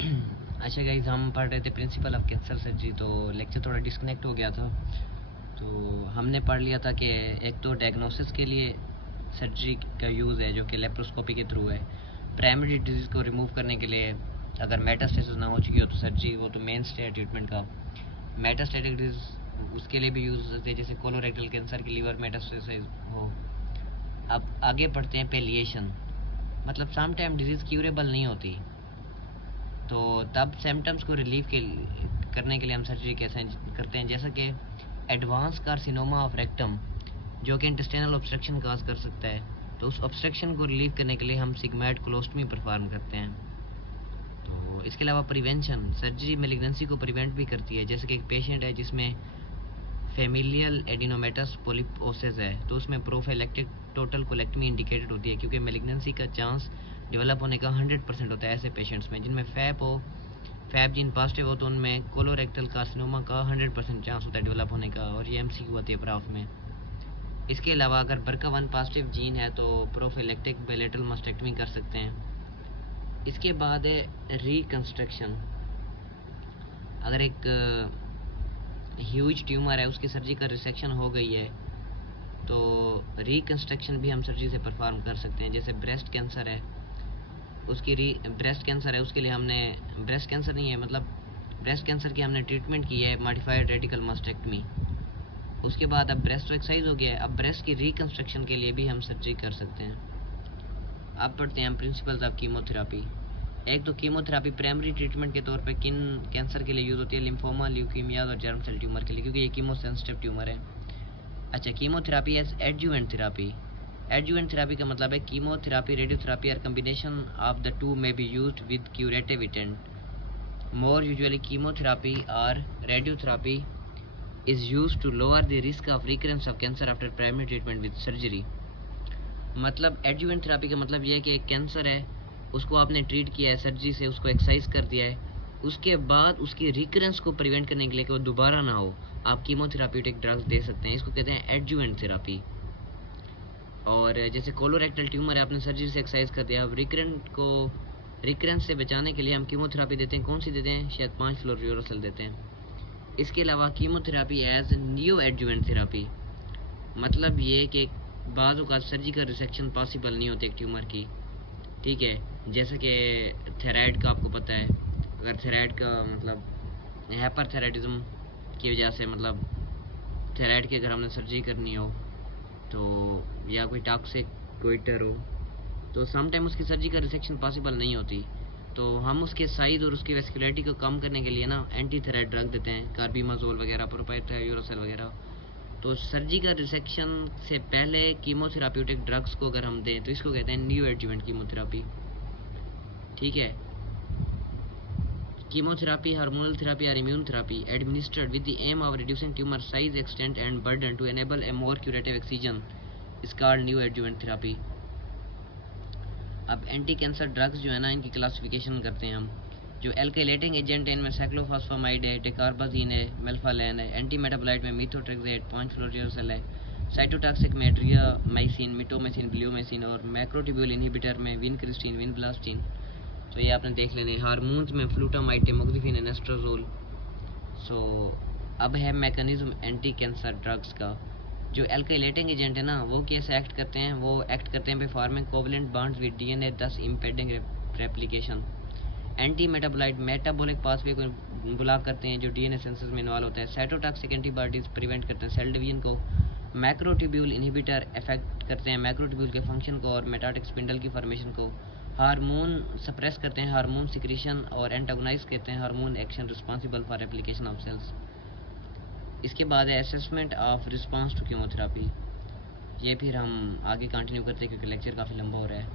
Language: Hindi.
अच्छा गाइस, हम पढ़ रहे थे प्रिंसिपल ऑफ कैंसर सर्जरी, तो लेक्चर थोड़ा डिस्कनेक्ट हो गया था। तो हमने पढ़ लिया था कि एक तो डायग्नोसिस के लिए सर्जरी का यूज़ है जो कि लेप्रोस्कोपी के थ्रू है। प्राइमरी डिजीज़ को रिमूव करने के लिए अगर मेटास्टेसिस ना हो चुकी हो तो सर्जरी, वो तो मेन स्टे है ट्रीटमेंट का। मेटास्टेटिक डिजीज़ उसके लिए भी यूज़ होते हैं, जैसे कोलोरेक्टल कैंसर की लीवर मेटास्टेसिस हो। अब आगे पढ़ते हैं पेलिएशन, मतलब सम टाइम डिजीज़ क्यूरेबल नहीं होती, तो तब सिम्टम्स को रिलीव करने के लिए हम सर्जरी कैसे करते हैं, जैसा कि एडवांस कार्सिनोमा ऑफ रेक्टम जो कि इंटेस्टाइनल ऑब्स्ट्रक्शन काज कर सकता है, तो उस ऑब्स्ट्रक्शन को रिलीव करने के लिए हम सिग्माइड कोलोस्टमी परफॉर्म करते हैं। तो इसके अलावा प्रिवेंशन, सर्जरी मेलिग्नेंसी को प्रिवेंट भी करती है। जैसे कि एक पेशेंट है जिसमें फेमिलियल एडिनोमेटस पोलिपोसिस है, तो उसमें प्रोफिलैक्टिक टोटल कोलेक्टमी इंडिकेटेड होती है, क्योंकि मेलिग्नेंसी का चांस डेवलप होने का 100% होता है ऐसे पेशेंट्स में जिनमें फैप जीन पॉजिटिव हो, तो उनमें कोलोरेक्टल कार्सिनोमा का 100% चांस होता है डेवलप होने का, और ये एमसीक्यू होती है प्राफ में। इसके अलावा अगर BRCA1 पॉजिटिव जीन है तो प्रोफिलैक्टिक बायलेटरल मस्टेक्टमी कर सकते हैं। इसके बाद है रिकंस्ट्रक्शन। अगर एक ह्यूज ट्यूमर है, उसकी सर्जिकल रिसेक्शन हो गई है, तो रिकंस्ट्रक्शन भी हम सर्जरी से परफॉर्म कर सकते हैं। जैसे ब्रेस्ट कैंसर है, उसके लिए हमने ब्रेस्ट कैंसर नहीं है, मतलब ब्रेस्ट कैंसर की हमने ट्रीटमेंट की है मॉडिफाइड रेडिकल मस्टेक्टमी। उसके बाद अब ब्रेस्ट तो एक्सरसाइज हो गया है, अब ब्रेस्ट की रिकंस्ट्रक्शन के लिए भी हम सर्जरी कर सकते हैं। अब पढ़ते हैं हम प्रिंसिपल्स ऑफ कीमोथेरापी। एक तो कीमोथेरापी प्राइमरी ट्रीटमेंट के तौर पे किन कैंसर के लिए यूज़ होती है, लिम्फोमा, ल्यूकीमिया और जर्म सेल ट्यूमर के लिए, क्योंकि ये कीमो सेंसिटिव ट्यूमर है। अच्छा, chemotherapy as adjuvant therapy. Adjuvant therapy का मतलब है कीमोथेरापी, रेडियोथेरापी और combination of the two may be used with curative intent. More usually chemotherapy और radiotherapy is used to lower the risk of recurrence of cancer after primary treatment with surgery। मतलब एडजुवेंट थेरापी का मतलब यह है कि एक कैंसर है, उसको आपने ट्रीट किया है सर्जरी से, उसको एक्सरसाइज कर दिया है, उसके बाद उसकी रिकरेंस को प्रिवेंट करने के लिए कि वो दोबारा ना हो, आप कीमोथेराप्यूटिक ड्रग्स दे सकते हैं। इसको कहते हैं एडजुवेंट थेरापी। और जैसे कोलोरेक्टल ट्यूमर है, आपने सर्जरी से एक्सरसाइज कर दिया, अब रिकरेंस से बचाने के लिए हम कीमोथेरापी देते हैं। कौन सी देते हैं? शायद 5-फ्लोरियोरोसिल देते हैं। इसके अलावा chemotherapy as neoadjuvant therapy, मतलब ये कि बाज़ औक़ात सर्जिकल रिसेक्शन पॉसिबल नहीं होती एक ट्यूमर की, ठीक है। जैसे कि थायराइड का आपको पता है, अगर थायराइड का मतलब हाइपरथायराइडिज्म की वजह से, मतलब थायराइड की अगर हमने सर्जरी करनी हो, तो या कोई टॉक्सिक गोइटर हो, तो सम टाइम उसकी सर्जिकल रिसेक्शन पॉसिबल नहीं होती, तो हम उसके साइज़ और उसकी वेस्कुलरिटी को कम करने के लिए ना एंटी थायराइड ड्रग देते हैं, कार्बिमाजोल वगैरह, प्रोपाइथायोरोसिल वगैरह। तो सर्जिकल रिसेक्शन से पहले कीमोथेराप्यूटिक ड्रग्स को अगर हम दें तो इसको कहते हैं न्यू एडजुवेंट कीमोथेरापी, ठीक है। कीमोथेरापी, हार्मोनल थेरापी और immune therapy administered with the aim of reducing tumour size, extent and burden to enable a more curative excision is called new adjuvant therapy. अब एंटी कैंसर ड्रग्स जो है ना, इनकी क्लासिफिकेशन करते हैं हम। जो एल्केलेटिंग एजेंट है, इनमें साइक्लोफॉस्फामाइड है, डेकार्बाजीन है, मेल्फालेन है। एंटी मेटाबोलाइट में मीथोट्रेक्सेट, 5-फ्लोरियोरोसिल है। साइटोटॉक्सिक में ड्रियामाइसिन, मिटोमाइसिन, ब्लियोमाइसिन, और मैक्रोट्यूब्यूल इनहिबिटर में विनक्रिस्टीन, विनब्लास्टीन। तो ये आपने देख लेने। हार्मोन्स में फ्लूटामाइड, टेमोक्सिफेन, एनेस्ट्राजोल। सो अब है मैकेनिज्म एंटी कैंसर ड्रग्स का। जो एल्केलेटिंग एजेंट है ना, वो कैसे एक्ट करते हैं? वो एक्ट करते हैं by forming covalent bonds with DNA, thus impeding replication. Anti metabolite metabolic pathway को ब्लॉक करते हैं जो डीएनए सेंसस में इन्वॉल्व होता है। साइटोटॉक्सिक एंटीबॉडीज प्रिवेंट करते हैं सेल डिवीजन को। मैक्रोट्यूब्यूल इनहिबिटर इफेक्ट करते हैं मैक्रोट्यूब्यूल के फंक्शन को और मेटाटिक स्पिंडल की फॉर्मेशन को। हार्मोन सप्रेस करते हैं हार्मोन सिक्रीशन, और एंटागोनाइज करते हैं hormone action responsible for replication of cells. इसके बाद है assessment of response to chemotherapy. ये फिर हम आगे कंटिन्यू करते हैं क्योंकि लेक्चर काफ़ी लंबा हो रहा है।